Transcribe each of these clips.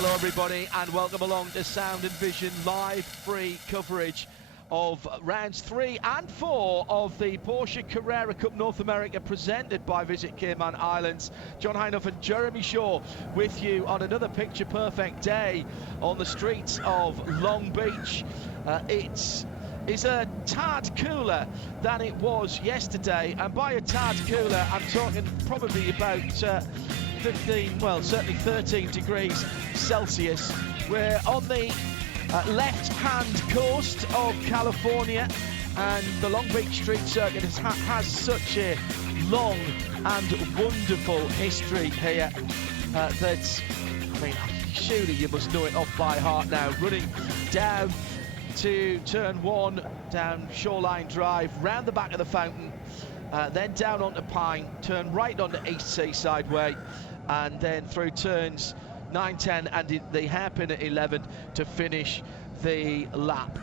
Hello everybody and welcome along to Sound and Vision live free coverage of rounds 3 and 4 of the Porsche Carrera Cup North America presented by Visit Cayman Islands. John Hindhaugh and Jeremy Shaw with you on another picture perfect day on the streets of Long Beach. It is a tad cooler than it was yesterday, and by a tad cooler I'm talking probably about 15, well certainly 13 degrees Celsius. We're on the left-hand coast of California, and the Long Beach Street Circuit has such a long and wonderful history here that, I mean, surely you must know it off by heart now. Running down to turn 1, down Shoreline Drive, round the back of the fountain, then down onto Pine, turn right onto East Seaside Way, and then through turns 9, 10 and the hairpin at 11 to finish the lap.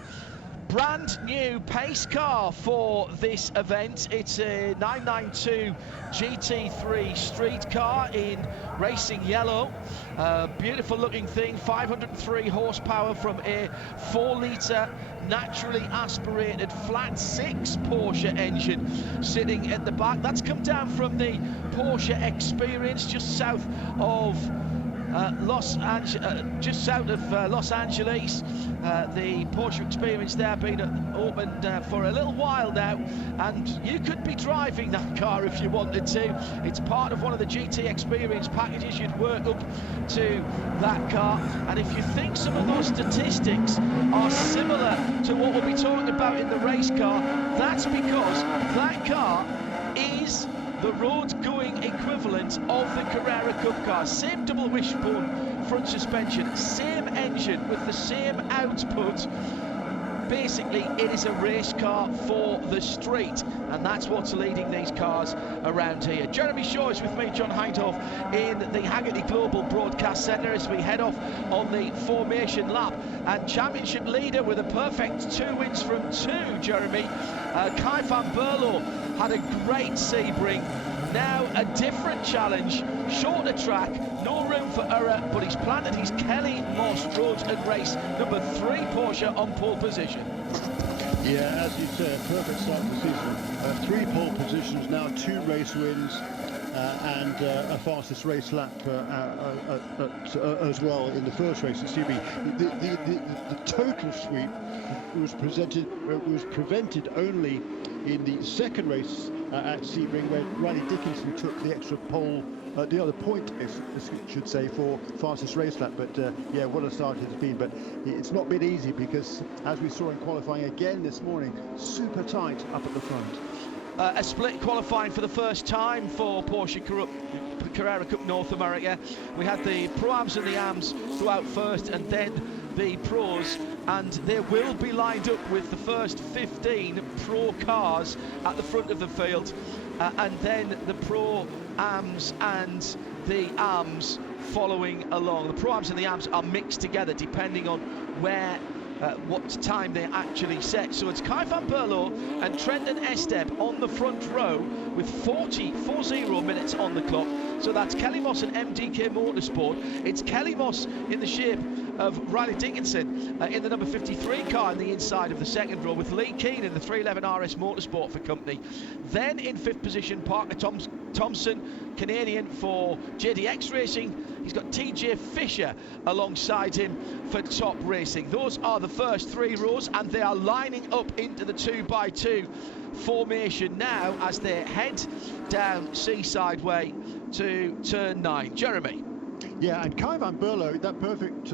Brand new pace car for this event. It's a 992 GT3 street car in racing yellow. Beautiful looking thing, 503 horsepower from a 4-litre naturally aspirated flat 6 Porsche engine sitting at the back. That's come down from the Porsche Experience just south of Los Angeles. The Porsche Experience there been opened for a little while now, and you could be driving that car if you wanted to. It's part of one of the GT Experience packages. You'd work up to that car, and if you think some of those statistics are similar to what we'll be talking about in the race car, that's because that car is the road-going equivalent of the Carrera Cup car. Same double wishbone front suspension, same engine with the same output. Basically, it is a race car for the street, and that's what's leading these cars around here. Jeremy Shaw is with me, John Hindhaugh, in the Haggerty Global Broadcast Centre as we head off on the formation lap. And championship leader with a perfect 2 wins from 2, Jeremy. Kai van Berlo had a great Sebring. Now a different challenge, shorter track, no room for error, but he's planted his Kelly Moss Road and Race number 3 Porsche on pole position. Yeah, as you say, a perfect start to the season. 3 pole positions now, 2 race wins, and a fastest race lap as well in the first race at Sebring. The total sweep was prevented only in the second race at Sebring, where Riley Dickinson took the extra pole, the other point, if I should say, for fastest race lap. But yeah, what a start it's been. But it's not been easy because, as we saw in qualifying again this morning, super tight up at the front. A split qualifying for the first time for Porsche Carrera Cup North America. We had the Pro-Ams and the AMs go out first, and then the Pros, and they will be lined up with the first 15 Pro cars at the front of the field, and then the Pro-Ams and the AMs following along. The Pro-Ams and the AMs are mixed together depending on where what time they actually set. So it's Kai van Berlo and Trenton Esteb on the front row with 40 minutes on the clock. So that's Kelly Moss and MDK Motorsport. It's Kelly Moss in the shape of Riley Dickinson in the number 53 car in the inside of the second row, with Lee Keane in the 311 RS Motorsport for company. Then in 5th position, Parker Thompson, Canadian for JDX Racing. He's got TJ Fisher alongside him for Top Racing. Those are the first 3 rows, and they are lining up into the 2x2 formation now as they head down Seaside Way to turn 9. Jeremy. Yeah, and Kai van Berlo, that perfect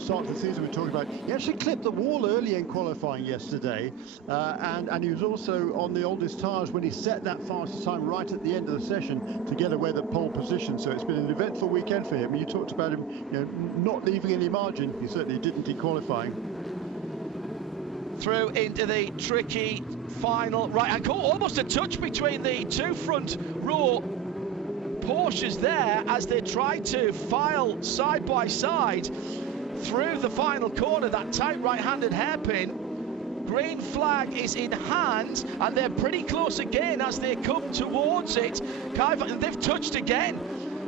start to the season we're talking about, he actually clipped the wall early in qualifying yesterday, and he was also on the oldest tyres when he set that fastest time right at the end of the session to get away the pole position. So it's been an eventful weekend for him. You talked about him, you know, not leaving any margin. He certainly didn't in qualifying. Through into the tricky final right, and almost a touch between the 2 front row Porsches there as they try to file side by side through the final corner, that tight right-handed hairpin. Green flag is in hand, and they're pretty close again as they come towards it. They've touched again.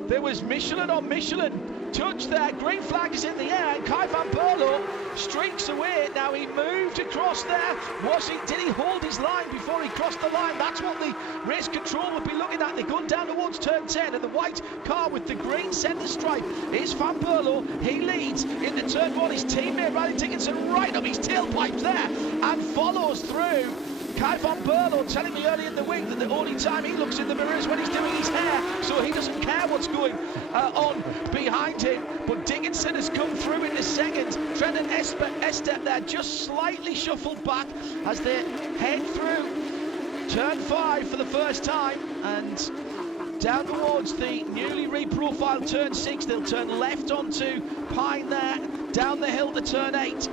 There was Michelin on Michelin touch there. Green flag is in the air, and Kai van Berlo streaks away. Now he moved across there. Did he hold his line before he crossed the line? That's what the race control would be looking at. They're going down towards turn 10, and the white car with the green centre stripe is Van Berlo. He leads into turn 1. His teammate Riley Dickinson right up his tailpipes there and follows through. Kai van Berlo telling me early in the week that the only time he looks in the mirror is when he's doing his hair, so he doesn't care what's going on behind him. But Dickinson has come through in the second. Trent and Estep there just slightly shuffled back as they head through turn 5 for the first time, and down towards the newly reprofiled turn 6. They'll turn left onto Pine there, down the hill to turn 8.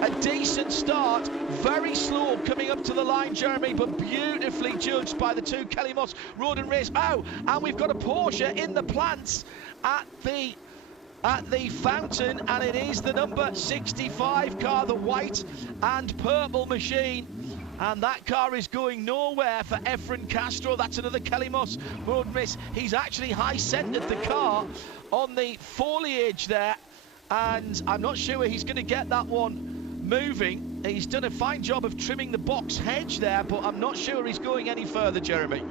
A decent start, very slow coming up to the line, Jeremy, but beautifully judged by the two Kelly Moss Road and Race. Oh, and we've got a Porsche in the plants at the fountain, and it is the number 65 car, the white and purple machine. And that car is going nowhere for Efren Castro. That's another Kelly Moss Road and Race. He's actually high-centered the car on the foliage there, and I'm not sure he's going to get that one moving. He's done a fine job of trimming the box hedge there, but I'm not sure he's going any further, Jeremy.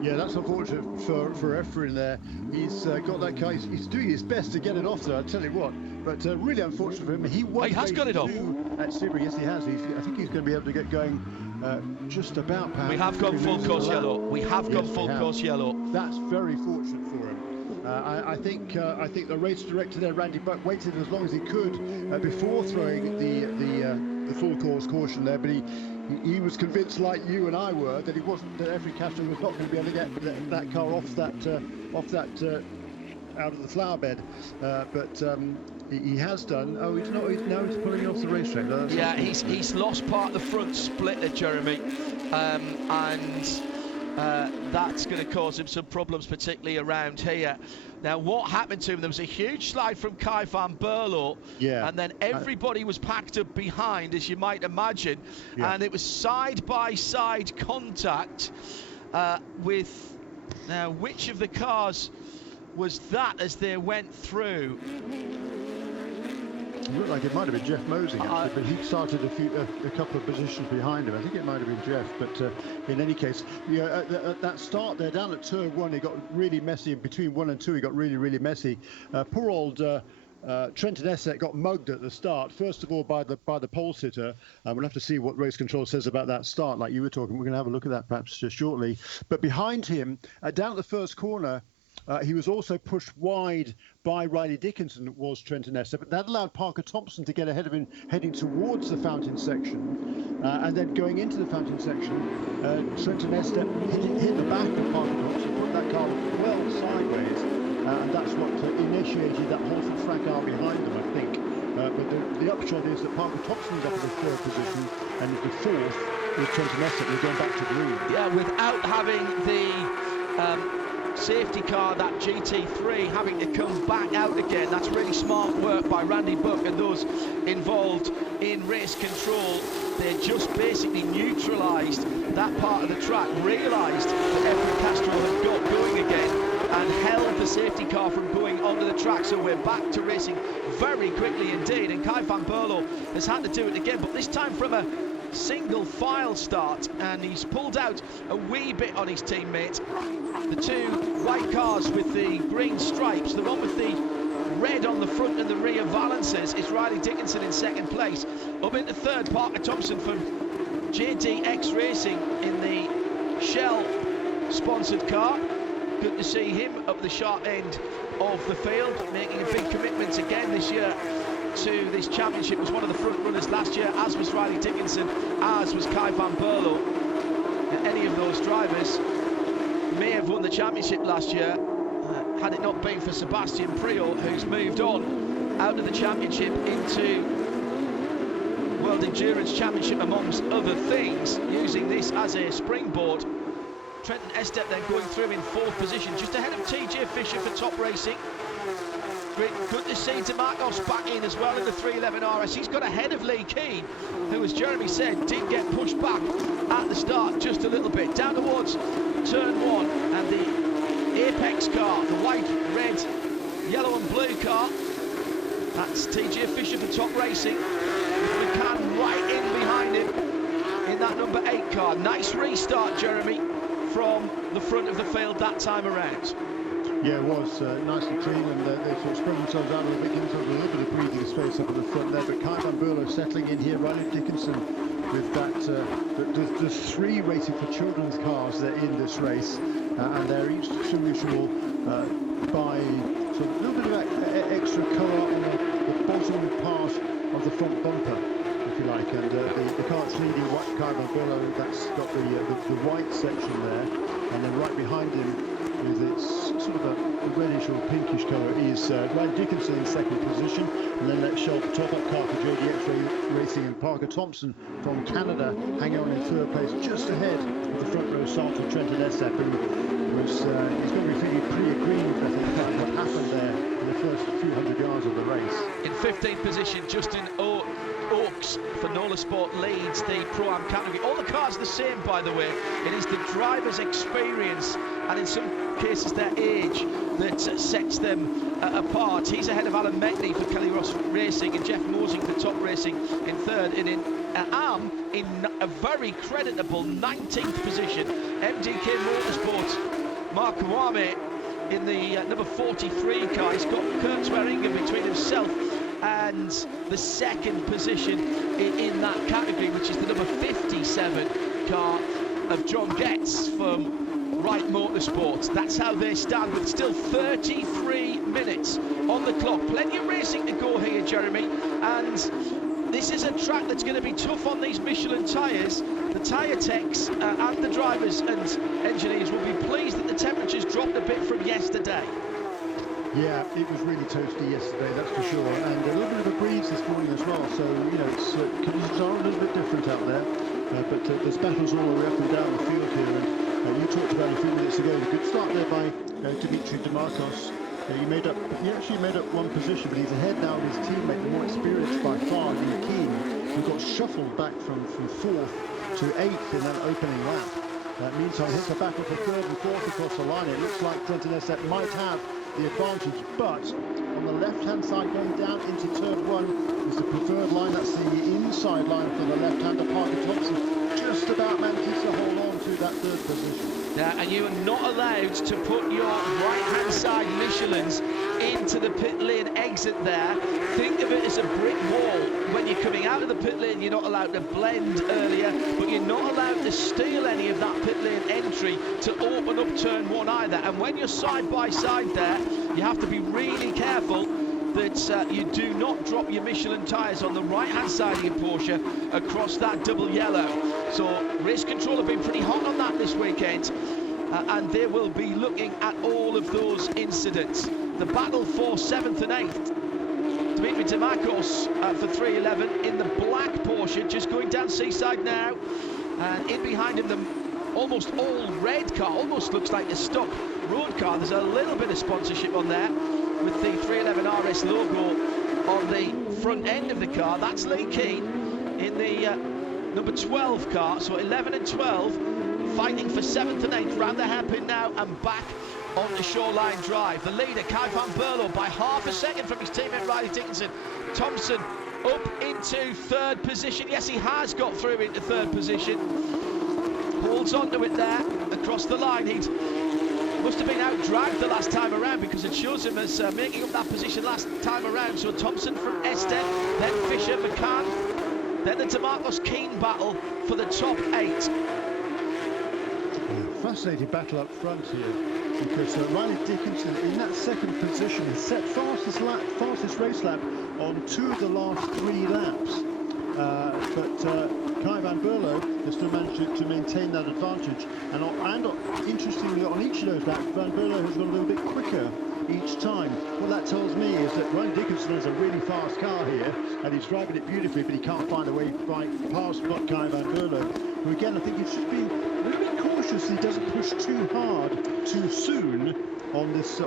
Yeah, that's unfortunate for Efren there. He's got that car. He's doing his best to get it off there, I tell you what. But really unfortunate for him. He has got it off at Sebring. Yes, he has. I think he's going to be able to get going just about. Perhaps. We have gone full course yellow. We have gone full course yellow. That's very fortunate for him. I think the race director there, Randy Buck, waited as long as he could before throwing the full course caution there, but he was convinced, like you and I were, that Efren Castro was not going to be able to get that car off that out of the flower bed, but he has done. Oh, he's not. Now he's pulling off the racetrack. Yeah, he's lost part of the front splitter, Jeremy, and that's going to cause him some problems, particularly around here. Now, what happened to him? There was a huge slide from Kai van Berlo, and then everybody was packed up behind, as you might imagine, and it was side-by-side contact with... Now, which of the cars was that as they went through? It looked like it might have been Jeff Mosing, actually, but he started a couple of positions behind him. I think it might have been Jeff, but in any case, at that start there, down at turn 1, it got really messy. In between 1 and 2, it got really messy. Poor old Trent and Essex got mugged at the start. First of all, by the pole sitter. We'll have to see what race control says about that start, like you were talking. We're going to have a look at that perhaps just shortly. But behind him, down at the first corner, he was also pushed wide by Riley Dickinson, was Trent and Estep, but that allowed Parker Thompson to get ahead of him, heading towards the fountain section, and then going into the fountain section, Trent and Estep hit the back of Parker Thompson, put that car well sideways, and that's what initiated that horse and fracas behind them, I think. But the upshot is that Parker Thompson got to the 3rd position, and the 4th was Trent and Estep. We're going back to green. Yeah, without having the safety car, that GT3, having to come back out again. That's really smart work by Randy Buck and those involved in race control. They just basically neutralised that part of the track, realised that Efren Castro has got going again, and held the safety car from going onto the track. So we're back to racing very quickly indeed, and Kai van Berlo has had to do it again, but this time from a single file start, and he's pulled out a wee bit on his teammate. The two white cars with the green stripes, the one with the red on the front and the rear valances, is Riley Dickinson in 2nd place. Up into 3rd, Parker Thompson from JDX Racing in the Shell sponsored car. Good to see him up the sharp end of the field, making a big commitment again this year to this championship. Was one of the front runners last year, as was Riley Dickinson, as was Kai van Berlo. And any of those drivers may have won the championship last year had it not been for Sebastian Priaulx, who's moved on out of the championship into World Endurance Championship amongst other things, using this as a springboard. Trent and Estep then going through in 4th position, just ahead of TJ Fisher for Top Racing. Good to see DeMarcos back in as well in the 311 RS. He's got ahead of Lee Keane, who, as Jeremy said, did get pushed back at the start just a little bit. Down towards turn 1, and the Apex car, the white, red, yellow and blue car. That's TJ Fisher for Top Racing. With McCann right in behind him in that number 8 car. Nice restart, Jeremy, from the front of the field that time around. Yeah, it was nicely clean, and they sort of spread themselves out a little bit, giving themselves a little bit of breathing space up at the front there. But Kai van Berlo settling in here, Riley Dickinson with that. There's 3 racing for children's cars there in this race, and they're each distinguishable by sort of a little bit of extra colour on the bottom part of the front bumper, if you like. And the car that's leading Kai van Berlo, that's got the white section there, and then right behind him, with its sort of a reddish or pinkish colour, is Ryan Dickinson in second position, and then let's show the top-up car for JDX Racing and Parker Thompson from Canada hanging on in third place, just ahead of the front row start for Trenton Essep, who he's going to be feeling pretty aggrieved, I think, about what happened there in the first few hundred yards of the race. In 15th position, Justin Oaks for Nola Sport leads the Pro-Am category. All the cars are the same, by the way. It is the driver's experience and in some cases their age that sets them apart. He's ahead of Alan Mekney for Kelly Ross Racing and Jeff Mosing for Top Racing in third, and in Am in a very creditable 19th position, MDK Motorsports, Mark Wame in the number 43 car. He's got Kurt Swearingen between himself and the second position in that category, which is the number 57 car of John Getz from Wright Motorsports. That's how they stand, with still 33 minutes on the clock. Plenty of racing to go here, Jeremy, and this is a track that's going to be tough on these Michelin tyres. The tyre techs and the drivers and engineers will be pleased that the temperatures dropped a bit from yesterday. Yeah, it was really toasty yesterday, that's for sure, and a little bit of a breeze this morning as well, so, you know, it's, conditions are a little bit different out there, but there's battles all the way up and down the field here, and you talked about a few minutes ago, the good start there by Dimitri DeMarcos. He actually made up one position, but he's ahead now of his teammate, the more experienced by far, Lee Keane, who got shuffled back from 4th to 8th in that opening lap. Meantime, it's a battle for 3rd and 4th across the line. It looks like Trenton Essep might have the advantage, but on the left-hand side, going down into turn 1, is the preferred line. That's the inside line for the left-hander, Parker Thompson. Just about manages to hold on to that 3rd position. Yeah, and you are not allowed to put your right-hand side Michelins into the pit lane exit there. Think of it as a brick wall. When you're coming out of the pit lane, you're not allowed to blend earlier, but you're not allowed to steal any of that pit lane entry to open up turn 1 either. And when you're side by side there, you have to be really careful that you do not drop your Michelin tyres on the right-hand side of your Porsche across that double yellow. So race control have been pretty hot on that this weekend, and they will be looking at all of those incidents. The battle for 7th and 8th. Dimitri DeMarcos for 311 in the black Porsche, just going down Seaside now, and in behind him the almost all red car, almost looks like a stock road car. There's a little bit of sponsorship on there with the 311 RS logo on the front end of the car. That's Lee Keane in the number 12 car, so 11 and 12 fighting for 7th and 8th round the hairpin now and back on the Shoreline Drive. The leader, Kai van Berlo, by half a second from his teammate Riley Dickinson. Thompson up into 3rd position. Yes, he has got through into 3rd position. Holds onto it there across the line. He must have been out-dragged the last time around, because it shows him as making up that position last time around. So Thompson from Estep, then Fisher, McCann, then the DeMarcos Keane battle for the top 8. Fascinating battle up front here, because Riley Dickinson in that 2nd position has set fastest race lap on 2 of the last 3 laps. But Kai van Berlo has still managed to maintain that advantage, and interestingly, on each of those laps, Van Berlo has gone a little bit quicker each time. What that tells me is that Ryan Dickinson has a really fast car here, and he's driving it beautifully, but he can't find a way right past Kai van Berlo, who again, I think he's just been a little bit cautious. He doesn't push too hard too soon on this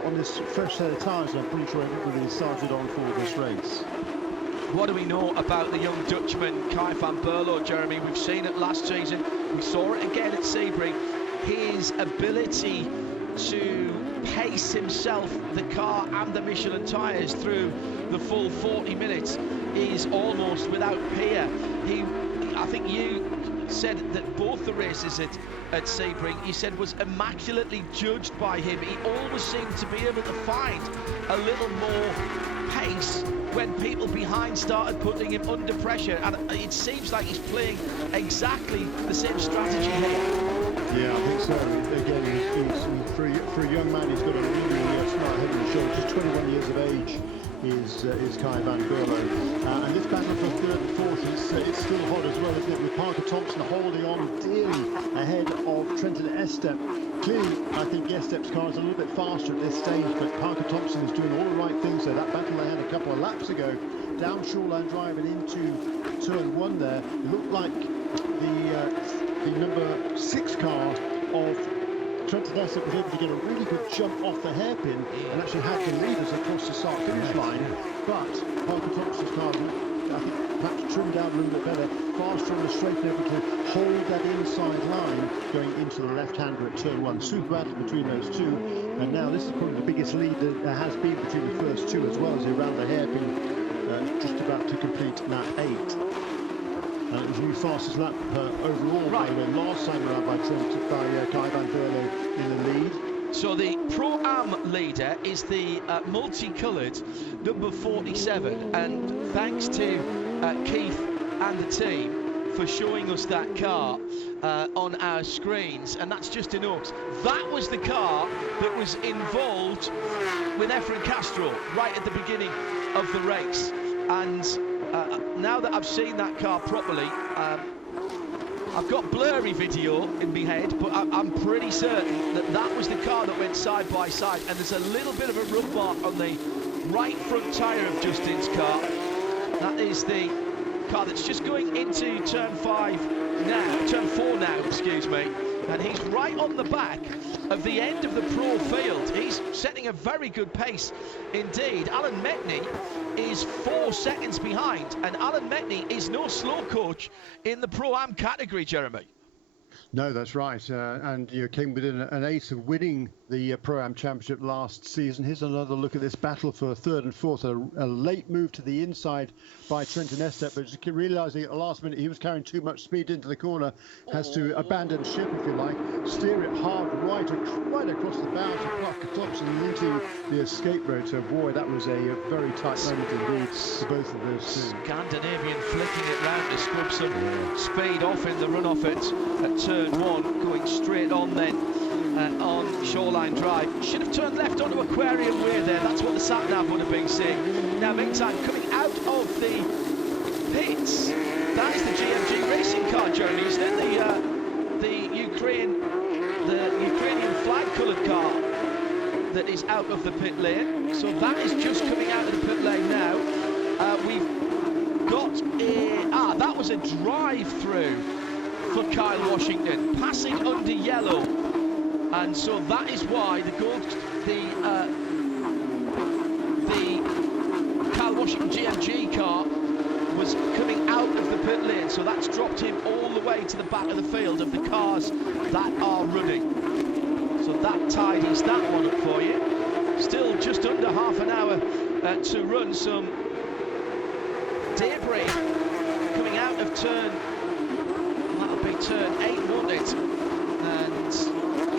fresh set of tyres, and I'm pretty sure everybody started on for this race. What do we know about the young Dutchman, Kai van Berlo, Jeremy? We've seen it last season. We saw it again at Sebring. His ability to pace himself, the car and the Michelin tyres through the full 40 minutes is almost without peer. I think you said that both the races at Sebring, you said, was immaculately judged by him. He always seemed to be able to find a little more pace when people behind started putting him under pressure, and it seems like he's playing exactly the same strategy here. Yeah, I think so. Again, he's for a young man, he's got a really smart head on his shoulders. Just 21 years of age is Kai van Berlo. And this battle for third and fourth, it's still hot as well, isn't it? With Parker Thompson holding on dearly ahead of Trenton Estep. Clearly, I think Estep's car is a little bit faster at this stage, but Parker Thompson is doing all the right things there. That battle they had a couple of laps ago, down shoreline drive and into turn one there, it looked like the number 6 car of Trenton Estep was able to get a really good jump off the hairpin and actually had the leaders across the start-finish line. But Parker Thompson's car, I think, perhaps trimmed out a little bit better, faster on the straight, and able to hold that inside line going into the left-hander at turn one. Super battle between those two, and now this is probably the biggest lead that there has been between the first two, as well as around the hairpin, just about to complete lap 8. It was the fastest lap overall, right, by the last time around by Kai van Berlo in the lead. So the Pro-Am leader is the multicoloured number 47, and thanks to Keith and the team for showing us that car on our screens, and that's Justin Oaks. That was the car that was involved with Efren Castro right at the beginning of the race, and now that I've seen that car properly, I've got blurry video in my head, but I'm pretty certain that that was the car that went side by side, and there's a little bit of a rub mark on the right front tyre of Justin's car. That is the car that's just going into turn 4 now, excuse me, and he's right on the back of the end of the pro field. He's setting a very good pace indeed. Alan Metney is 4 seconds behind, and Alan Metney is no slow coach in the Pro-Am category, Jeremy. No, that's right, and you came within an ace of winning the Pro-Am Championship last season. Here's another look at this battle for third and fourth. A late move to the inside by Trenton Estep, but just realising at the last minute he was carrying too much speed into the corner, has to abandon ship, if you like, steer it hard right across the bows of Parker Thompson into the escape road. So boy, that was a very tight moment indeed for both of those two. Scandinavian flicking it round to scrub some speed off in the run-off at turn 1, going straight on then on Shoreline Drive. Should have turned left onto Aquarium Way there, that's what the sat-nav would have been saying. Now meantime, coming out of the pits, that is the GMG racing car, Jeremy, isn't it? The Ukrainian flag-coloured car that is out of the pit lane. So that is just coming out of the pit lane now. We've got that was a drive-through for Kyle Washington, passing under yellow, and so that is why the Kyle Washington GMG car was coming out of the pit lane, so that's dropped him all the way to the back of the field of the cars that are running. So that tidies that one up for you. Still just under half an hour to run. Some debris coming out of turn 8, won't it? And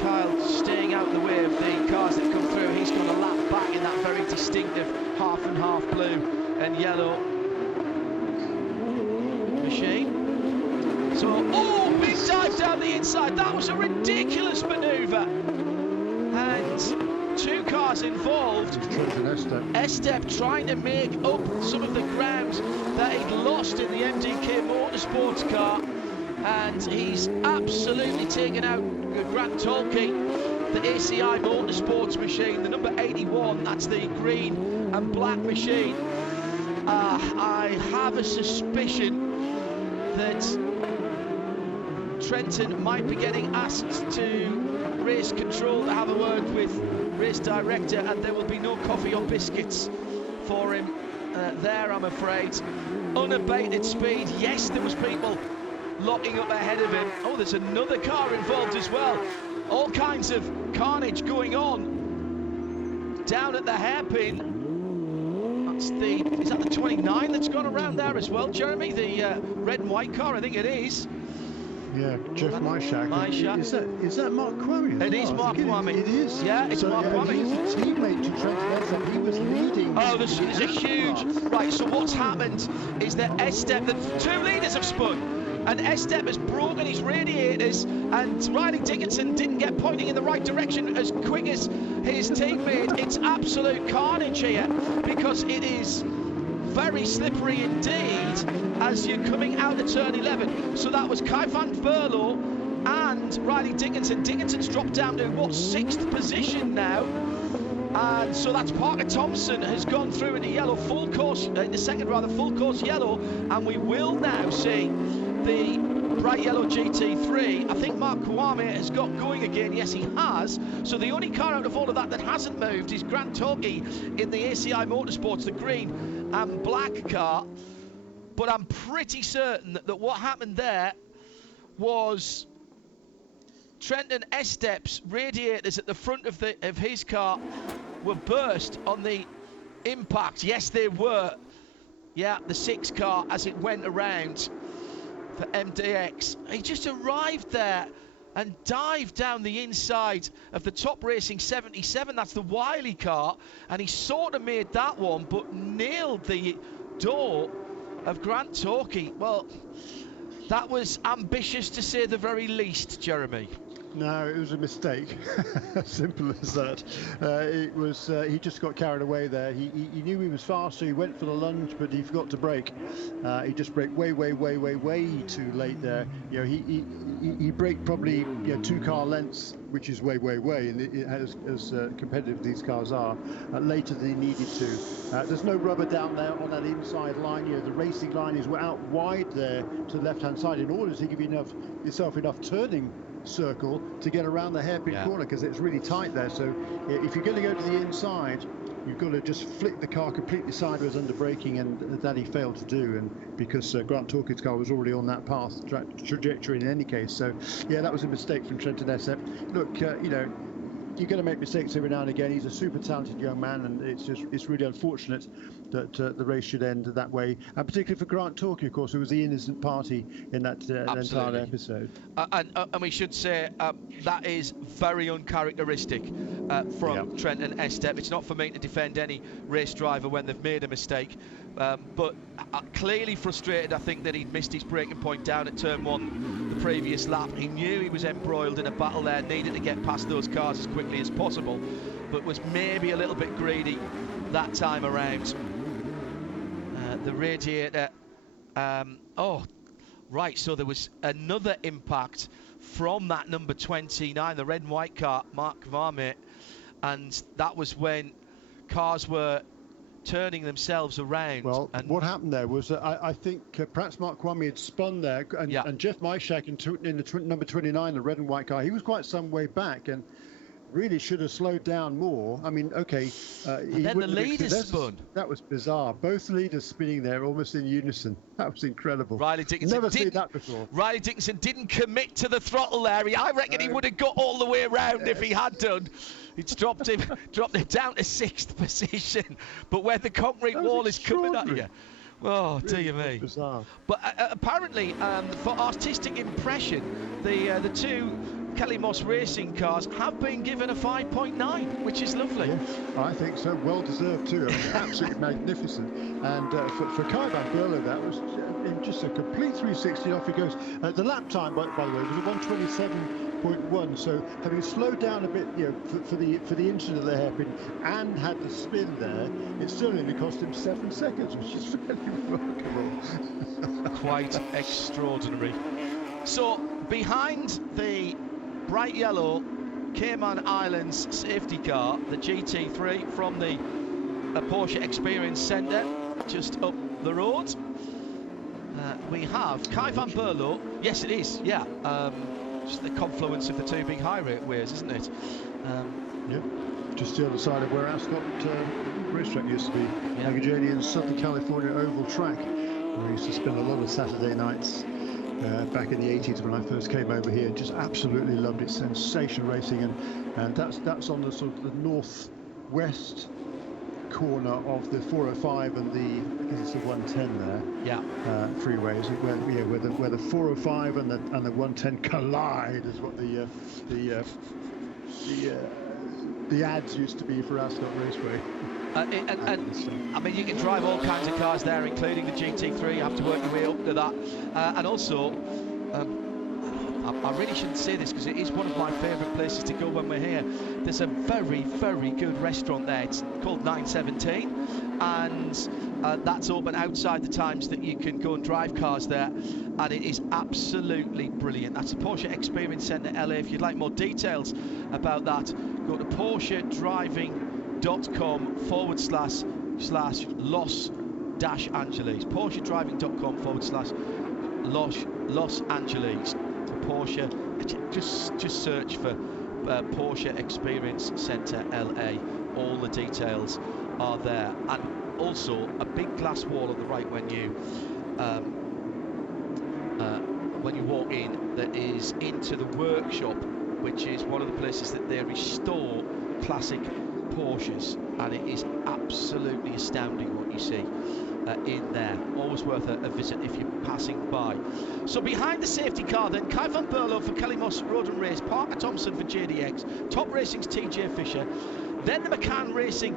Kyle staying out the way of the cars that come through. He's got a lap back in that very distinctive half and half blue and yellow machine. So, big dive down the inside. That was a ridiculous manoeuvre. And 2 cars involved. Estep trying to make up some of the ground that he'd lost in the MDK Motorsports car. And he's absolutely taken out Grant Tolkey, the ACI Motorsports machine, the number 81, that's the green and black machine. I have a suspicion that Trenton might be getting asked to race control to have a word with race director, and there will be no coffee or biscuits for him there, I'm afraid. Unabated speed, yes, there was people locking up ahead of him. Oh, there's another car involved as well. All kinds of carnage going on down at the hairpin. Is that the 29 that's gone around there as well, Jeremy? The red and white car, I think it is. Yeah, Jeff Myshak. Is that Mark Kwame? It is Mark Kwame. It is. Yeah, it's Mark Kwame. He's a teammate to Trent Nessa. He was leading. Oh, there's a huge. Right, so what's happened is that Estep, the 2 leaders have spun. And Estep has broken his radiators, and Riley Dickinson didn't get pointing in the right direction as quick as his teammate. It's absolute carnage here, because it is very slippery indeed as you're coming out of turn 11. So that was Kai van Berlo and Riley Dickinson. Dickinson's dropped down to, what, 6th position now. And so that's Parker Thompson has gone through in the yellow full course, in the second rather, full course yellow, and we will now see the bright yellow GT3. I think Mark Kwame has got going again. Yes, he has. So the only car out of all of that hasn't moved is Grant Torquay in the ACI Motorsports, the green and black car. But I'm pretty certain that what happened there was Trenton Estep's radiators at the front of his car were burst on the impact. Yes, they were. Yeah, the 6 car as it went around for MDX. He just arrived there and dived down the inside of the Top Racing 77. That's the Wiley car, and he sort of made that one, but nailed the door of Grant Torquay. Well, that was ambitious to say the very least, Jeremy. No, it was a mistake. Simple as that. It was. He just got carried away there. He knew he was fast, so he went for the lunge, but he forgot to brake. He just braked way too late there. You know, he braked probably 2 car lengths, which is way, and as competitive these cars are, later than he needed to. There's no rubber down there on that inside line. You know, the racing line is out wide there to the left-hand side in order to give yourself enough turning circle to get around the hairpin corner, because it's really tight there. So if you're going to go to the inside, you've got to just flick the car completely sideways under braking, and that he failed to do, and because Grant Torquay's car was already on that path trajectory in any case. So yeah, that was a mistake from Trenton Essep. Look, you know, you're going to make mistakes every now and again. He's a super talented young man, and it's really unfortunate that the race should end that way, and particularly for Grant Torquay, of course, who was the innocent party in that entire episode. And we should say that is very uncharacteristic from Trenton Estep. It's not for me to defend any race driver when they've made a mistake, but clearly frustrated, I think, that he'd missed his braking point down at turn 1 the previous lap. He knew he was embroiled in a battle there, needed to get past those cars as quickly as possible, but was maybe a little bit greedy that time around. The radiator, oh right, so there was another impact from that number 29, the red and white car, Mark Varmit, and that was when cars were turning themselves around. Well, and what happened there was I think perhaps Mark Kwame had spun there, and Jeff Myshak in the number 29, the red and white car, he was quite some way back and really should have slowed down more. I mean, okay. And then the leaders spun. That was bizarre. Both leaders spinning there almost in unison. That was incredible. Riley Dickinson never seen that before. Riley Dickinson didn't commit to the throttle there. I reckon he would have got all the way around if he had done. It's dropped him down to 6th position. But where the concrete wall is coming at you. Oh, really, dear me. Bizarre. But apparently, for artistic impression, the 2 Kelly Moss racing cars have been given a 5.9, which is lovely. Yeah, I think so. Well deserved too. I mean, absolutely magnificent. And for Kai van Berlo, that was just a complete 360. Off he goes. The lap time, by the way, was a 127.1. So having slowed down a bit, you know, for the incident of the hairpin and had the spin there, it still only cost him 7 seconds, which is really remarkable. Quite extraordinary. So behind the bright yellow Cayman Islands safety car, the GT3 from the Porsche Experience Centre just up the road, we have Kai van Berlo. Yes, it is. Yeah, just the confluence of the 2 big highways, isn't it? Yeah, just the other side of where Ascot racetrack used to be. Yeah. Agagianian Southern California Oval Track, where I used to spend a lot of Saturday nights back in the 80s when I first came over here. Just absolutely loved it. Sensational racing, and that's on the sort of the west corner of the 405 and the, I guess it's the 110 there. Yeah. Freeways where the 405 and the 110 collide is what the ads used to be for Ascot Raceway. I mean, you can drive all kinds of cars there, including the GT3. You have to work your way up to that. And also, I really shouldn't say this because it is one of my favourite places to go when we're here. There's a very, very good restaurant there. It's called 917, and that's open outside the times that you can go and drive cars there, and it is absolutely brilliant. That's the Porsche Experience Centre LA. If you'd like more details about that, go to PorscheDriving.com/Los-Angeles. PorscheDriving.com/Los Angeles. Porsche, just search for Porsche Experience Centre LA. All the details are there, and also a big glass wall on the right when you walk in, that is into the workshop, which is one of the places that they restore classic Porsches, and it is absolutely astounding what you see in there. Always worth a visit if you're passing by. So behind the safety car then, Kai van Berlo for Kelly Moss Road and Race, Parker Thompson for JDX, Top Racing's TJ Fisher, then the McCann Racing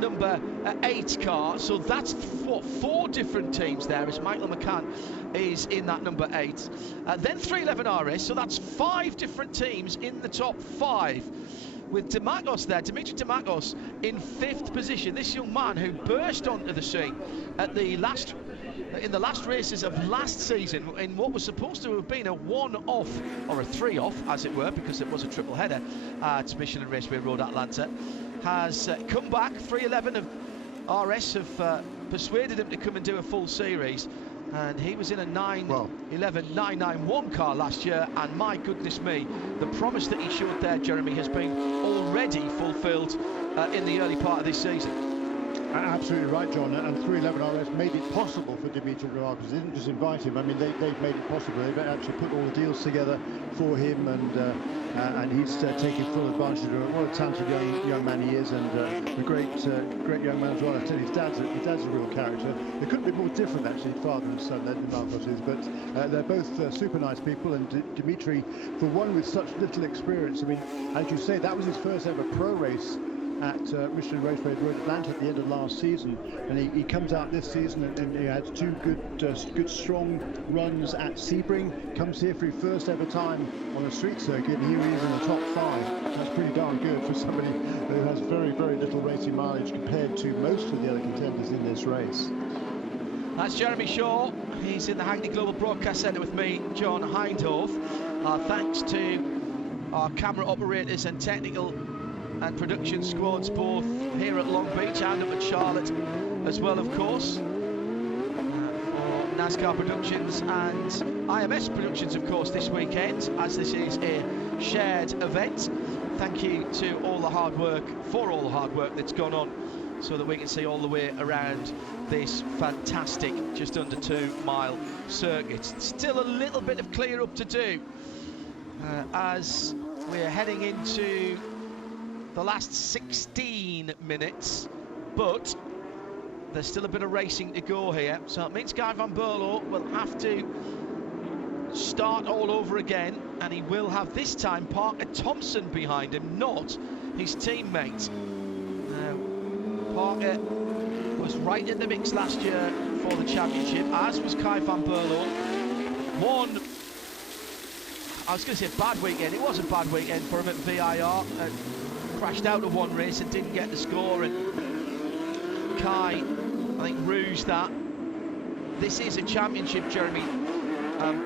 number 8 car. So that's what, 4 different teams there, as Michael McCann is in that number 8. Then 311 RS, so that's 5 different teams in the top 5. With Dimakos there, Dimitri Dimakos in 5th position. This young man who burst onto the scene at in the last races of last season, in what was supposed to have been a 1-off, or a 3-off, as it were, because it was a triple header at Michelin Raceway Road Atlanta, has come back. 311 of RS have persuaded him to come and do a full series. And he was in a 991 car last year, and my goodness me, the promise that he showed there, Jeremy, has been already fulfilled in the early part of this season. Absolutely right, John, and 311 RS made it possible for Dimitri Dimakos. They didn't just invite him. I mean, they've made it possible. They've actually put all the deals together for him, and he's taking full advantage of it. What a talented young man he is, and a great young man as well. I tell you, his dad's a real character. They couldn't be more different, actually, father and son, Dimakos is, but they're both super nice people, and Dimitri, for one with such little experience, I mean, as you say, that was his first ever pro race at Michelin Raceway Road Atlanta at the end of last season, and he comes out this season and he had 2 good strong runs at Sebring, comes here for his first ever time on a street circuit, and here he is in the top 5. That's pretty darn good for somebody who has very, very little racing mileage compared to most of the other contenders in this race. That's Jeremy Shaw. He's in the Hackney Global Broadcast Centre with me, John Hindhaugh. Thanks to our camera operators and technical and production squads, both here at Long Beach and up at Charlotte as well, of course, for NASCAR Productions and IMS Productions, of course, this weekend, as this is a shared event. Thank you to all the hard work that's gone on so that we can see all the way around this fantastic just under 2-mile circuit. Still a little bit of clear up to do as we're heading into the last 16 minutes, but there's still a bit of racing to go here, so it means Guy van Berlo will have to start all over again, and he will have this time Parker Thompson behind him, not his teammate. Now, Parker was right in the mix last year for the championship, as was Guy van Berlo. I was going to say bad weekend. It was a bad weekend for him at VIR. Crashed out of one race and didn't get the score, and Kai, I think, rouged that. This is a championship, Jeremy,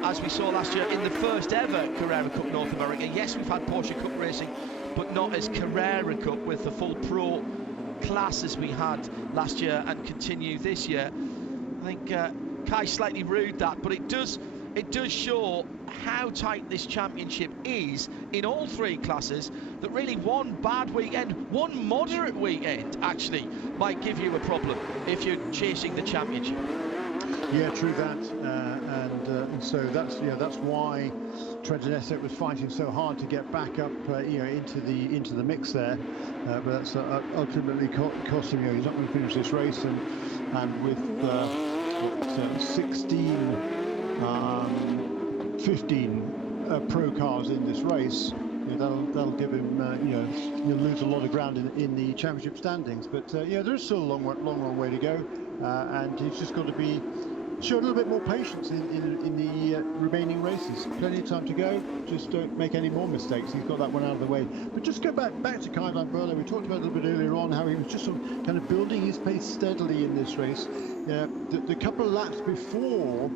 as we saw last year in the first ever Carrera Cup North America. Yes, we've had Porsche Cup racing, but not as Carrera Cup with the full pro class as we had last year and continue this year. I think Kai slightly rued that, but it does show how tight this championship is in all 3 classes, that really one bad weekend, one moderate weekend actually might give you a problem if you're chasing the championship. Yeah, true that, and so that's why Trenton Essex was fighting so hard to get back up, into the mix there, but that's ultimately cost him. He's not going to finish this race, and with 15 pro cars in this race, that'll give him, he'll lose a lot of ground in the championship standings. But there's still a long way to go, and he's just got to show a little bit more patience in the remaining races. Plenty of time to go. Just don't make any more mistakes. He's got that one out of the way. But just go back to Kai van Berlo. We talked about a little bit earlier on how he was just kind of building his pace steadily in this race. The couple of laps before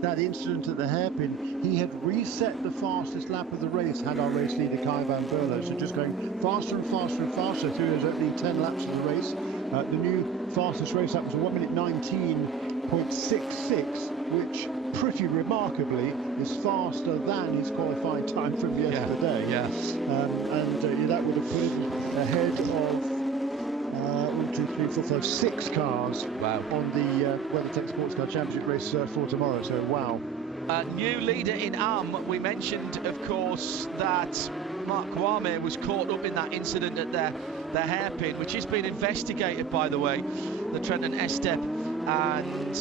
that incident at the hairpin, he had reset the fastest lap of the race, had our race leader Kai van Berlo. So just going faster and faster and faster through those opening 10 laps of the race. The new fastest race lap was a 1:19.66, which pretty remarkably is faster than his qualifying time from yesterday. And that would have put him ahead of 1, 2, 3, 4, 5, 6 cars on the WeatherTech Sports Car Championship race for tomorrow. So wow. New leader in AM. We mentioned, of course, that Mark Kwame was caught up in that incident at the hairpin, which has been investigated, by the way. The Trenton Estep and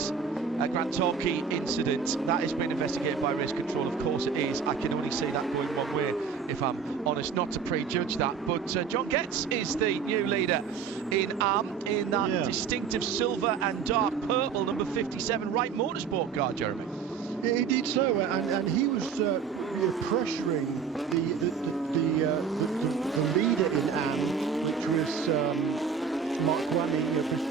Grant Torquay incident, that has been investigated by race control. Of course it is. I can only see that going one way, if I'm honest, not to prejudge that. But John Getz is the new leader in AM in that distinctive silver and dark purple number 57 Wright Motorsport car, Jeremy. Indeed so, and he was pressuring the leader in AM, which was Mark Kwame,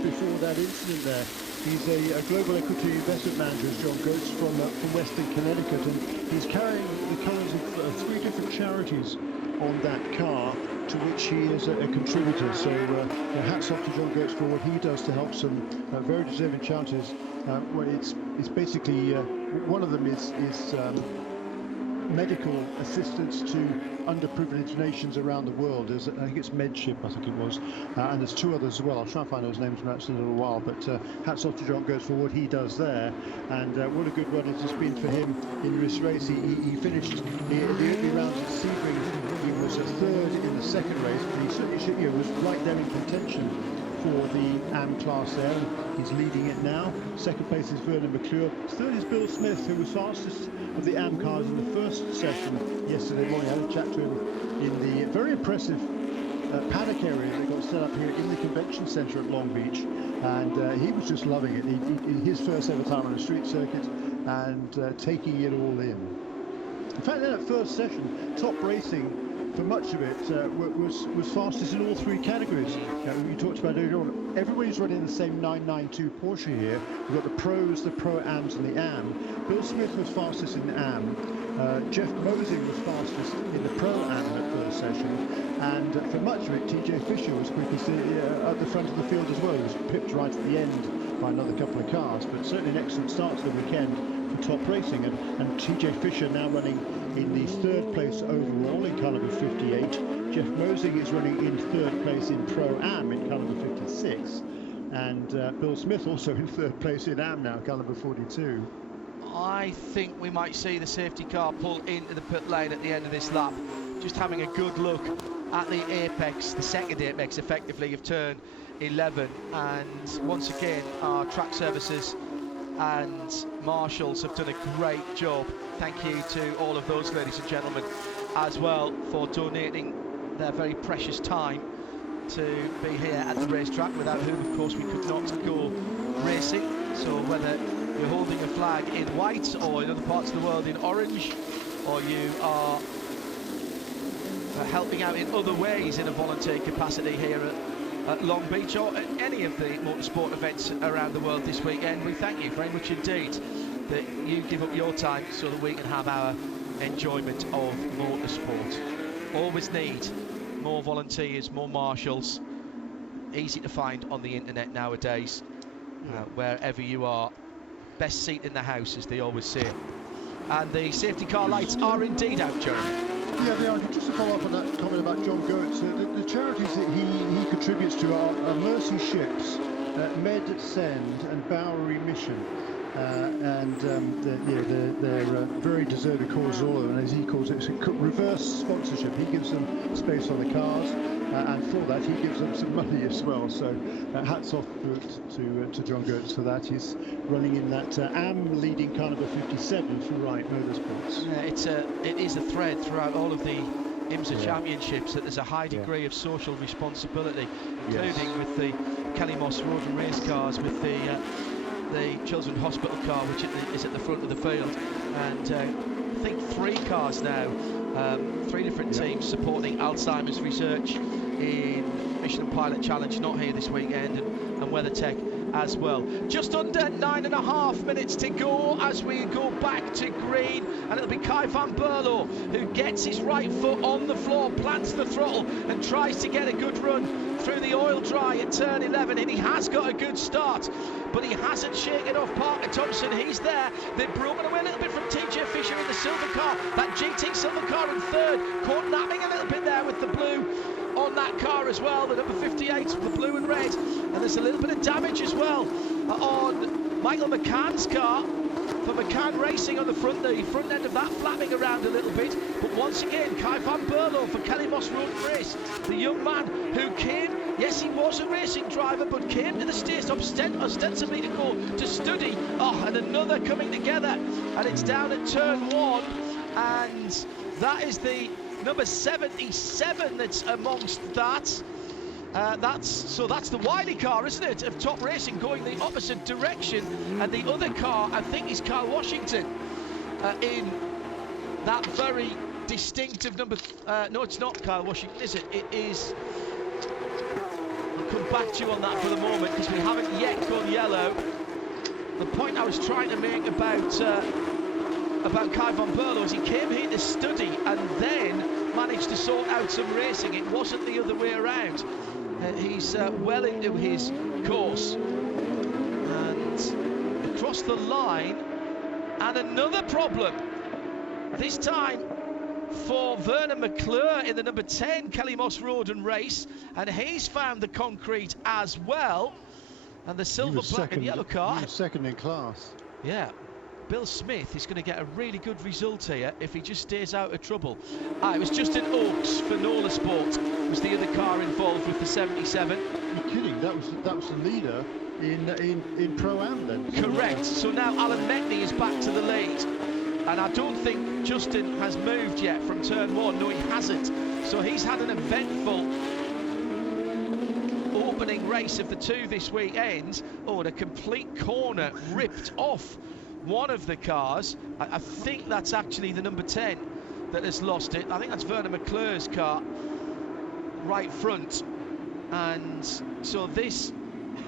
before that incident there. He's a global equity investment manager, John Goetz, from Western Connecticut, and he's carrying the colours of 3 different charities on that car, to which he is a contributor. So hats off to John Goetz for what he does to help some very deserving charities. It's basically one of them is medical assistance to underprivileged nations around the world. I think it's Medship, I think it was, and there's 2 others as well. I'll try and find those names in a little while, but hats off to John Goetz for what he does there, and what a good run it's just been for him in this race. He finished the early rounds at Sebring. He was a 3rd in the second race, but he certainly was right there in contention for the AM class there. He's leading it now. Second place is Vernon McClure. 3rd is Bill Smith, who was fastest of the AM cars in the first session yesterday morning. I had a chat to him in the very impressive paddock area that got set up here in the convention centre at Long Beach, and he was just loving it. His first ever time on a street circuit, and taking it all in. In fact, in that first session, Top Racing for much of it was fastest in all 3 categories. We talked about earlier on, everybody's running the same 992 Porsche here. We've got the pros, the Pro-Ams and the AM. Bill Smith was fastest in the AM. Jeff Mosing was fastest in the Pro-Am in that first session. And for much of it, TJ Fisher was quickest at the front of the field as well. He was pipped right at the end by another couple of cars, but certainly an excellent start to the weekend for Top Racing. And TJ Fisher now running in the 3rd place overall in car number 58. Jeff Mosing is running in 3rd place in Pro-Am in car number 56. And Bill Smith also in 3rd place in AM now, car number 42. I think we might see the safety car pull into the pit lane at the end of this lap. Just having a good look at the apex, the second apex effectively of turn 11. And once again, our track services and marshals have done a great job. Thank you to all of those ladies and gentlemen as well for donating their very precious time to be here at the racetrack, without whom of course we could not go racing. So whether you're holding a flag in white or in other parts of the world in orange, or you are helping out in other ways in a volunteer capacity here at Long Beach, or at any of the motorsport events around the world this weekend, we thank you very much indeed that you give up your time so that we can have our enjoyment of motorsport. Always need more volunteers, more marshals. Easy to find on the internet nowadays, wherever you are. Best seat in the house, as they always say. And the safety car lights are indeed out, Jeremy. Yeah, they are. Just to follow up on that comment about John Goetz, the charities that he contributes to are Mercy Ships, Med Send and Bowery Mission. They're very deserving cause, and as he calls it, it's a reverse sponsorship. He gives them space on the cars, and for that he gives them some money as well. So hats off to John Gertz for that. He's running in that AM leading car number 57 for Wright Motorsports. It is a thread throughout all of the IMSA championships that there's a high degree of social responsibility, including with the Kelly Moss Road and Race cars, with the Children's Hospital car, which is at the front of the field, and I think 3 cars now, 3 different teams supporting Alzheimer's research in Michelin Pilot Challenge, not here this weekend, and WeatherTech as well. Just under 9.5 minutes to go as we go back to green, and it'll be Kai van Berlo who gets his right foot on the floor, plants the throttle and tries to get a good run through the oil dry at turn 11, and he has got a good start, but he hasn't shaken off Parker Thompson. He's there. They've broken away a little bit from TJ Fisher in the silver car, that GT silver car in third, caught napping a little bit there with the blue on that car as well, the number 58, the blue and red, and there's a little bit of damage as well on Michael McCann's car for McCann Racing on the front end of that flapping around a little bit. But once again, Kai van Berlo for Kelly Moss Road and Race, the young man who came, yes, he was a racing driver, but came to the States ostensibly to go to study. And another coming together, and it's down at turn 1, and that is the number 77 that's amongst that. That's the Wiley car, isn't it, of Top Racing, going the opposite direction, and the other car, I think, is Carl Washington in that very distinctive number. No, it's not Carl Washington, is it? It is. I'll come back to you on that for the moment because we haven't yet gone yellow. The point I was trying to make about Kai van Berlo is he came here to study and then managed to sort out some racing. It wasn't the other way around. He's well into his course, and across the line, and another problem, this time for Vernon McClure in the number 10 Kelly Moss Road and Race, and he's found the concrete as well, and the silver, black and yellow car. He was second in class. Yeah. Bill Smith is going to get a really good result here if he just stays out of trouble. It was Justin Oakes for Nola Sport was the other car involved with the 77. You're kidding? That was the leader in Pro-Am then. Correct. So now Alan Metney is back to the lead, and I don't think Justin has moved yet from turn 1. No, he hasn't. So he's had an eventful opening race of the 2 this weekend. And a complete corner ripped off one of the cars. I think that's actually the number 10 that has lost it. I think that's Vernon McClure's car right front, and so this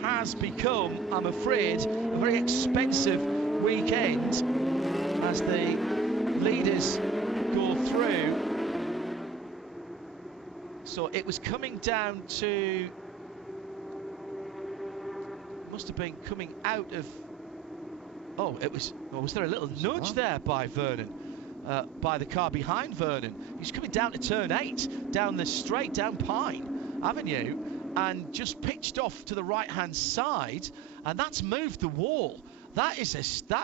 has become, I'm afraid, a very expensive weekend as the leaders go through. So it was coming down to, must have been coming out of, was there a little nudge there by Vernon, by the car behind Vernon? He's coming down to turn 8, down the straight, down Pine Avenue, and just pitched off to the right-hand side, and that's moved the wall.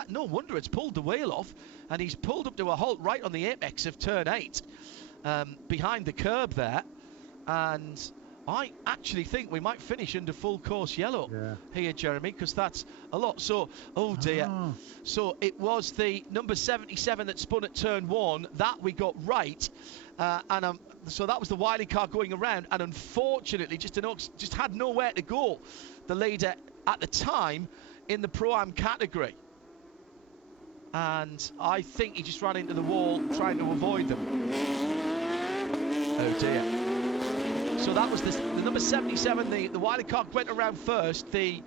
No wonder it's pulled the wheel off, and he's pulled up to a halt right on the apex of turn 8, behind the curb there, and I actually think we might finish under full course yellow here, Jeremy, because that's a lot. So, oh dear. So it was the number 77 that spun at turn 1 that we got right, and so that was the Wiley car going around, and unfortunately Justin Oakes just had nowhere to go, the leader at the time in the Pro-Am category, and I think he just ran into the wall trying to avoid them. Oh dear. So that was the number 77, the Wiley car went around first, the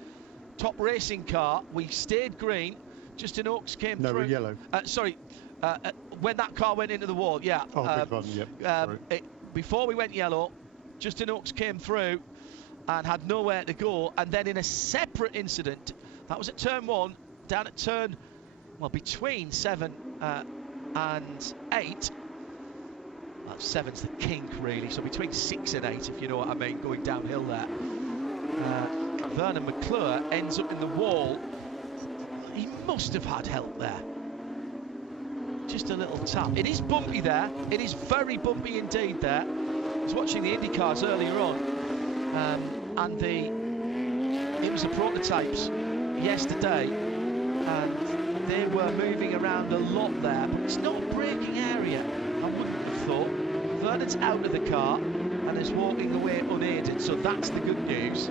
Top Racing car. We stayed green. Justin Oakes came through. No, yellow. When that car went into the wall, yeah. Big pardon, yep. Before we went yellow, Justin Oakes came through and had nowhere to go. And then in a separate incident, that was at turn 1, down at turn, between 7 and 8. 7's the kink, really, so between 6 and 8, if you know what I mean, going downhill there. Vernon McClure ends up in the wall. he must have had help there. Just a little tap. It is bumpy there. It is very bumpy indeed there. I was watching the IndyCars earlier on, and the IMSA prototypes yesterday, and they were moving around a lot there, but it's not a braking area. I wouldn't have thought. Vernon's out of the car and is walking away unaided, so that's the good news.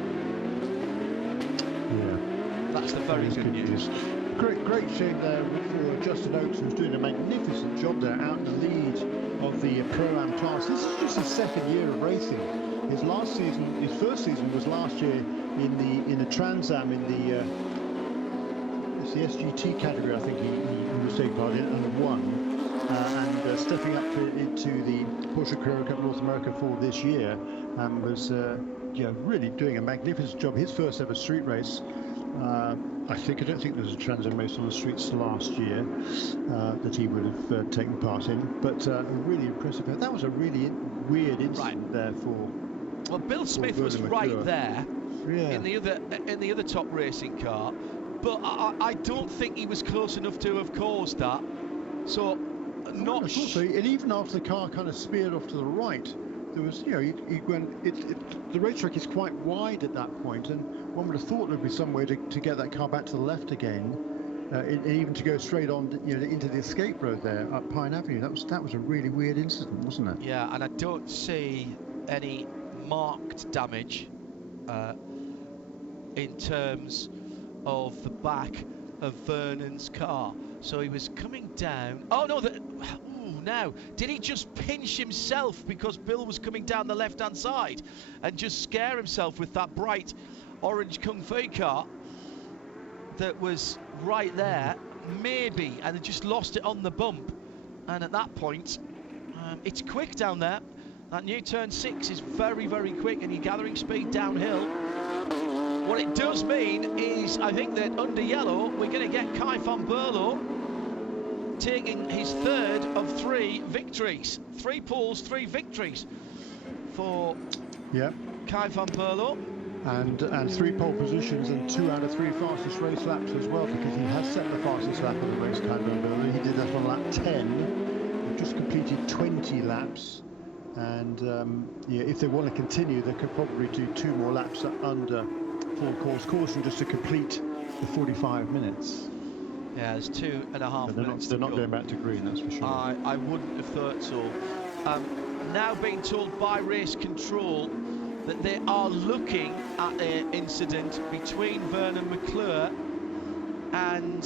Yeah, that's the very good news. Great shame there for Justin Oakes, who's doing a magnificent job there, out in the lead of the Pro-Am class. This is just his second year of racing. His first season was last year in the Trans Am in the it's the SGT category. I think he was taking part in and won. And stepping up into the Porsche Carrera Cup North America for this year, was really doing a magnificent job. His first ever street race. I don't think there was a Trans Am race on the streets last year that he would have taken part in, but really impressive. That was a really weird incident there for. Well, Bill Smith was right there in the other top racing car, but I don't think he was close enough to have caused that. So, not sure. And even after the car kind of speared off to the right, there was, the racetrack is quite wide at that point, and one would have thought there'd be some way to get that car back to the left again, and even to go straight on, into the escape road there up Pine Avenue. That was a really weird incident, wasn't it? Yeah, and I don't see any marked damage in terms of the back of Vernon's car. So he was coming down. Oh no! Now, did he just pinch himself because Bill was coming down the left-hand side and just scare himself with that bright orange Kung Fu car that was right there? Maybe, and he just lost it on the bump. And at that point, it's quick down there. That new turn 6 is very, very quick, and you're gathering speed downhill. What it does mean is, I think that under yellow, we're going to get Kai van Berlo taking his third of 3 victories. 3 poles, 3 victories for Kai van Berlo. And 3 pole positions and 2 out of 3 fastest race laps as well, because he has set the fastest lap of the race, Kai van Berlo. He did that on lap 10. He just completed 20 laps. And if they want to continue, they could probably do 2 more laps under full course caution just to complete the 45 minutes. Yeah, there's 2.5 minutes. They're not going back to green, that's for sure. I wouldn't have thought so. Now being told by race control that they are looking at an incident between Vernon McClure and,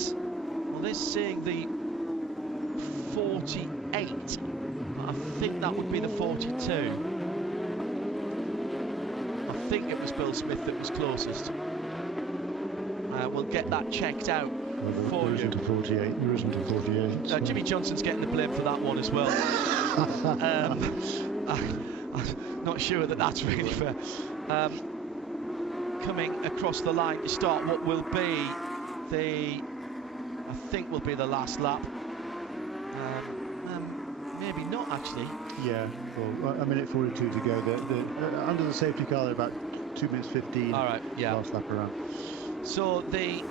well, they're saying the 48. I think that would be the 42. I think it was Bill Smith that was closest. We'll get that checked out for you. There isn't a 48. So. Jimmy Johnson's getting the blame for that one as well. I'm not sure that that's really fair. Coming across the line to start what will be the last lap. Maybe not, actually. Yeah, well, a minute 42 to go. Under the safety car, they're about 2 minutes 15. All right, yeah. Last lap around. So the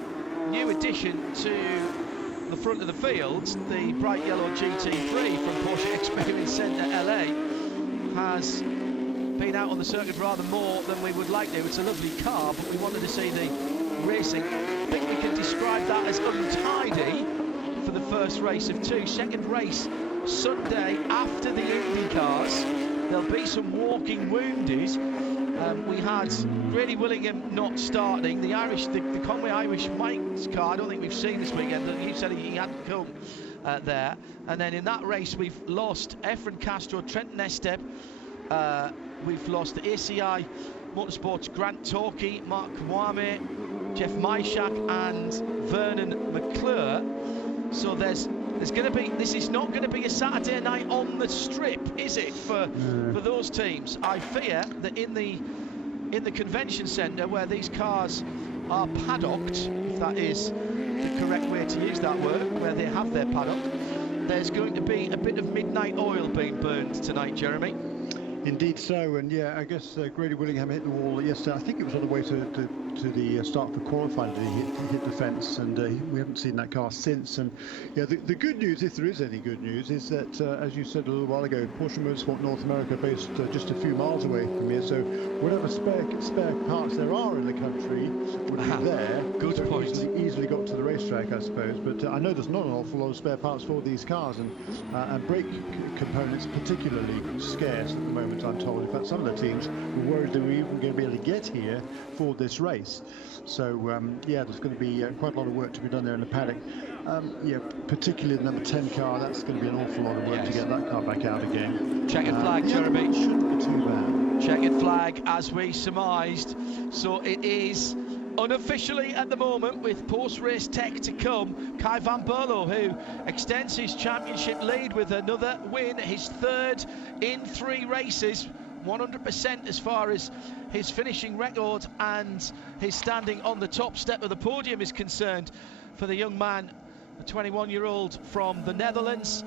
new addition to the front of the field, the bright yellow GT3 from Porsche Experience Centre LA, has been out on the circuit rather more than we would like to. It's a lovely car, but we wanted to see the racing. I think we can describe that as untidy for the first race of 2. Second race Sunday after the IndyCars. There'll be some walking wounded. We had Grady Willingham not starting. The Conway Irish Mike's car, I don't think we've seen this weekend. He said he hadn't come there. And then in that race, we've lost Efren Castro, Trenton Estep. We've lost the ACI Motorsports Grant Torquay, Mark Kwame, Jeff Myshak, and Vernon McClure. So there's going to be. This is not going to be a Saturday night on the strip, is it? For those teams, I fear that in the convention centre where these cars are paddocked, if that is the correct way to use that word, where they have their paddock, there's going to be a bit of midnight oil being burned tonight, Jeremy. Indeed so, and yeah, I guess Grady Willingham hit the wall yesterday. I think it was on the way to to the start for qualifying, did he hit the fence, and we haven't seen that car since. And yeah, the good news, if there is any good news, is that as you said a little while ago, Porsche Motorsport North America based just a few miles away from here, so whatever spare parts there are in the country would be there. Good so point. Easily got to the racetrack, I suppose. But I know there's not an awful lot of spare parts for these cars, and brake components particularly scarce at the moment, I'm told. In fact, some of the teams were worried they were even going to be able to get here for this race. So yeah, there's going to be quite a lot of work to be done there in the paddock. Yeah, particularly the number 10 car, that's going to be an awful lot of work to get that car back out again. Checkered flag, Jeremy. It shouldn't be too bad. Checkered flag, as we surmised. So it is unofficially at the moment, with post-race tech to come, Kai van Berlo, who extends his championship lead with another win, his third in 3 races, 100% as far as his finishing record and his standing on the top step of the podium is concerned for the young man, the 21-year-old from the Netherlands.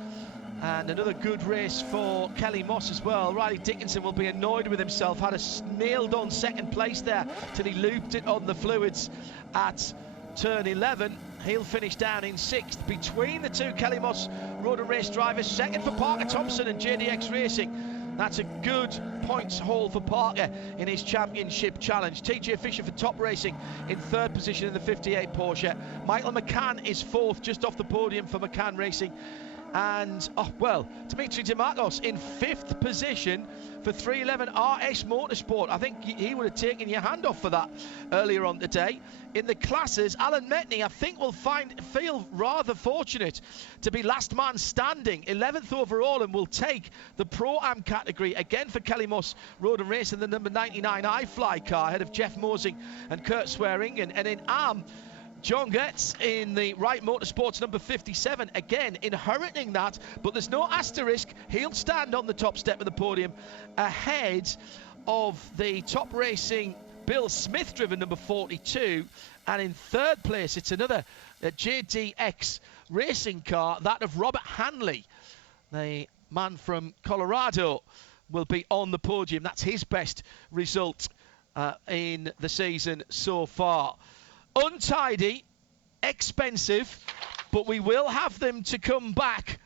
And another good race for Kelly Moss as well. Riley Dickinson will be annoyed with himself, had a nailed-on second place there till he looped it on the fluids at turn 11. He'll finish down in 6th between the two Kelly Moss road and race drivers. Second for Parker Thompson and JDX Racing. That's a good points haul for Parker in his championship challenge. TJ Fisher for Top Racing in 3rd position in the 58 Porsche. Michael McCann is 4th, just off the podium for McCann Racing. And, oh, well, Dimitri Dimakos in 5th position for 311 RS Motorsport. I think he would have taken your hand off for that earlier on today. In the classes, Alan Metney, I think, will feel rather fortunate to be last man standing, 11th overall, and will take the Pro-Am category again for Kelly Moss Road and Race in the number 99 iFly car, ahead of Jeff Mosing and Kurt Swearingen. And in Am, John Getz in the Wright Motorsports number 57, again inheriting that, but there's no asterisk. He'll stand on the top step of the podium ahead of the Top Racing Bill Smith driven number 42, and in 3rd place it's another JDX racing car, that of Robert Hanley, the man from Colorado, will be on the podium. That's his best result in the season so far. Untidy, expensive, but we will have them to come back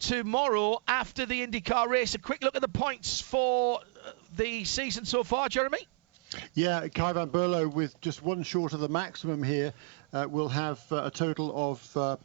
tomorrow after the IndyCar race. A quick look at the points for the season so far, Jeremy. Yeah, Kai van Berlo, with just one short of the maximum here, will have a total of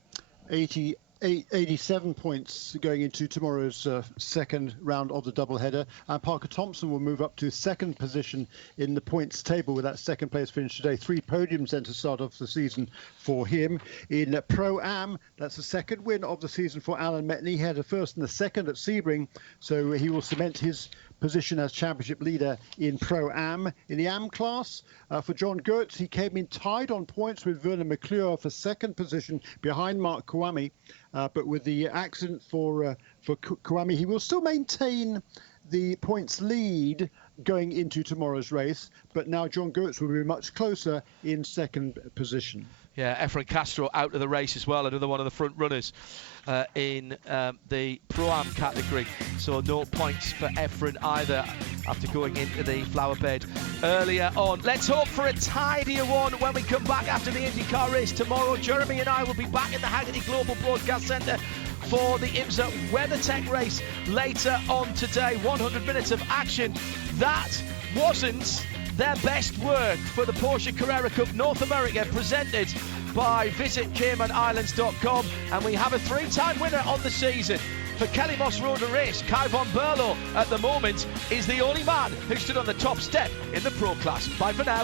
87 points going into tomorrow's second round of the doubleheader, and Parker Thompson will move up to 2nd position in the points table with that second place finish today. 3 podiums then to start off the season for him. In Pro-Am, that's the 2nd win of the season for Alan Metney. He had a 1st and a 2nd at Sebring, so he will cement his position as championship leader in Pro-Am. In the Am class, for John Gertz, he came in tied on points with Vernon McClure for 2nd position behind Mark Kawami. But with the accident for Kawami, he will still maintain the points lead going into tomorrow's race. But now John Gertz will be much closer in 2nd position. Yeah, Efren Castro out of the race as well, another one of the front runners in the Pro-Am category. So no points for Efren either after going into the flower bed earlier on. Let's hope for a tidier one when we come back after the IndyCar race tomorrow. Jeremy and I will be back in the Haggerty Global Broadcast Centre for the IMSA WeatherTech race later on today. 100 minutes of action. That wasn't their best work for the Porsche Carrera Cup North America, presented by visitcaymanislands.com, and we have a 3-time winner on the season for Kelly Moss Road and Race. Kai van Berlo at the moment is the only man who stood on the top step in the Pro class. Bye for now.